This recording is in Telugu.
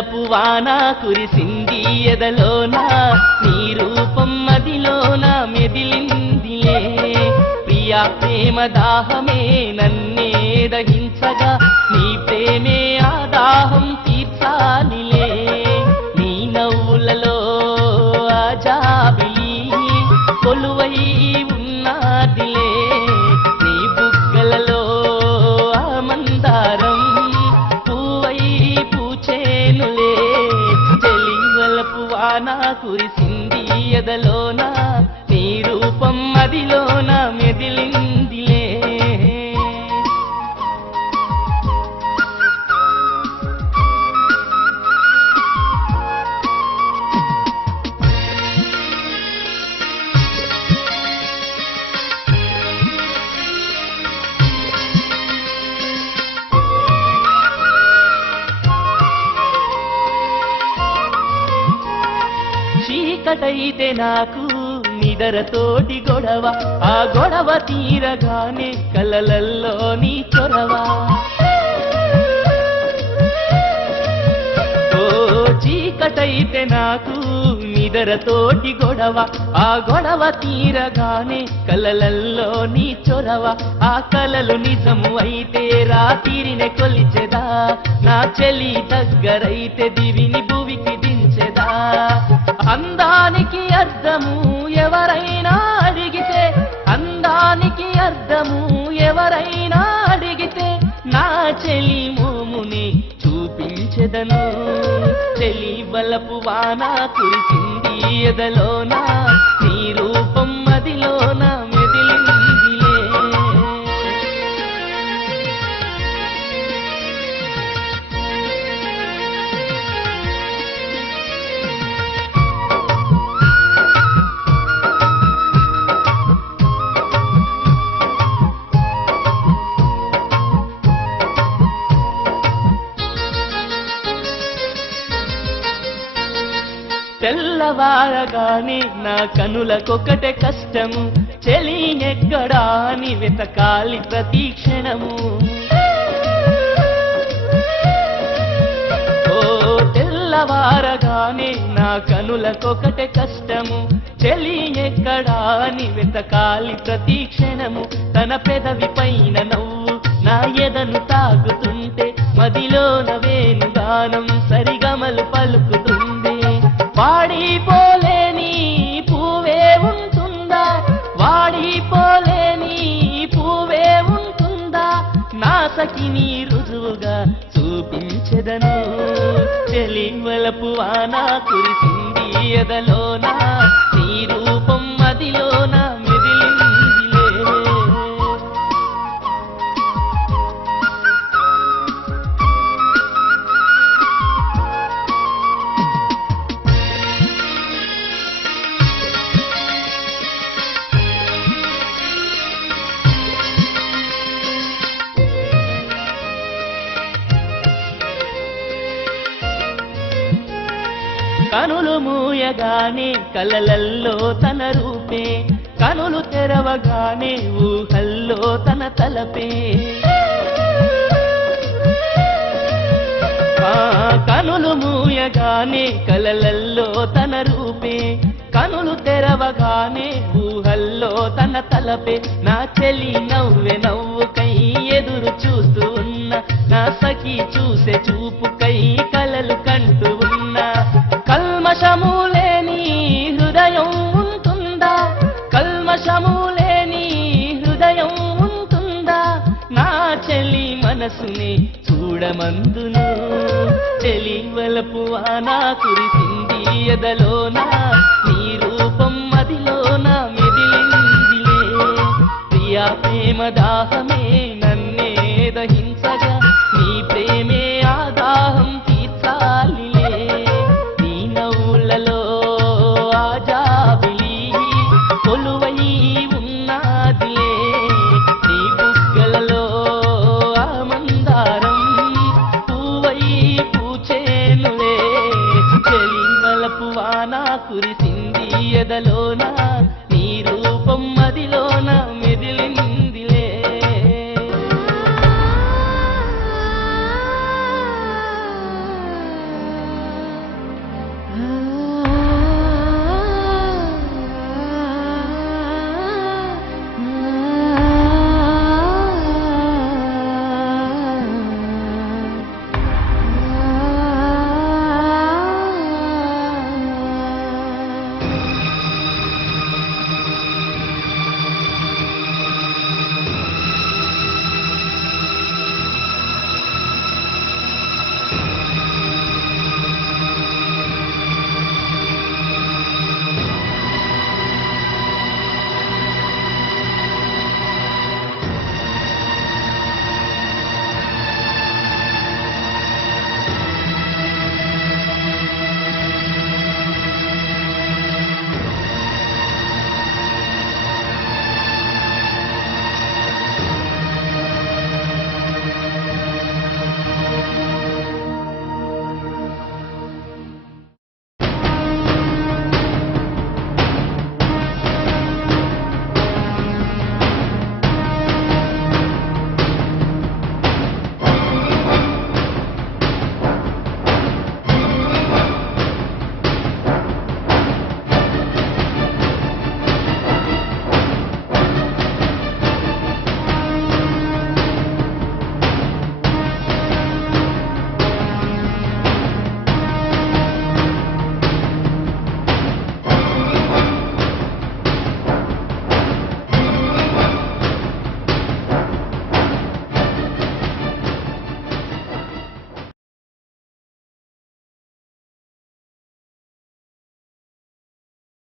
వలపు వాన కురిసింది ఎదలోన నీ రూపం మదిలోన మెదిలిందిలే ప్రియా ప్రేమ దాహమే నన్నే దహించగా నీ ప్రేమే ఆ దాహం తీర్చాలిలే నీ నవ్వులలో ఆ జాబిలి కొలువై ఉన్నదిలే నీ బుగ్గలలో ఆ మందారం పూవై పూచేనులే చెలి వలపు వాన కురిసింది ఎదలోన నీ రూపం మదిలోన మెదిలిందిలే చీకటైతే నాకు నిదరతోటి గొడవ ఆ గొడవ తీరగానే కలలల్లో నీ చొరవ ఓ చీకటైతే నాకు నిదరతోటి గొడవ ఆ గొడవ తీరగానే కలలల్లో నీ చొరవ ఆ కలలు నిజము అయితే రాత్రినే కొలిచెదా నా చెలి దగ్గరైతే దివిని భువికి దించెదా అందానికి అర్థము ఎవరైనా అడిగితే అందానికి అర్థము ఎవరైనా అడిగితే నా చెలి మోముని చూపించెదను చెలి బలపు వాన కురిసింది ఎదలోన నీ రూపం మదిలోన మెదిలిందిలే తెల్లవారగానే నా కనులకొకటే కష్టము చెలినెక్కడా అని వెతకాలి ప్రతి క్షణము ఓ తెల్లవారగానే నా కనులకొకటే కష్టము చెలినెక్కడా అని వెతకాలి ప్రతి క్షణము తన పెదవి పైన నవ్వు నా ఎదను తాగుతుంటే మదిలోన వేణుగానం సరిగమలు పలుకుతుంది వాడిపోలేని పూవే ఉంటుందా వాడిపోలేని పూవే ఉంటుందా నా సఖిని రుజువుగా చూపించెదను చెలి వలపు వాన కురిసింది ఎదలోన నీ రూపం మదిలోన మెదిలిందిలే కనులు మూయగానే కలలల్లో తన రూపే కనులు తెరవగానే ఊహల్లో తన తలపే కనులు మూయగానే కలలల్లో తన రూపే కనులు తెరవగానే ఊహల్లో తన తలపే నా చెలి నవ్వే నవ్వుకై ఎదురు చూస్తూ ఉన్న నా సఖి చూసే చూపుకై కలలు కంటూ ఉన్నా కల్మషము లేని హృదయం ఉంటుందా కల్మషము లేని హృదయం ఉంటుందా నా చెలి మనసుని చూడమందును చెలి వలపు వాన కురిసింది ఎదలోన నీ రూపం మదిలోన మెదిలిందిలే ప్రియా ప్రేమ దాహమే నన్నే దహించగా నీ ప్రేమే ఆ దాహం తీర్చాలిలే నీ నవ్వులలో ఆ జాబిలి కొలువై ఉన్నదిలే నీ బుగ్గలలో ఆ మందారం పూవై పూచేనులే చెలి వలపు వాన కురిసి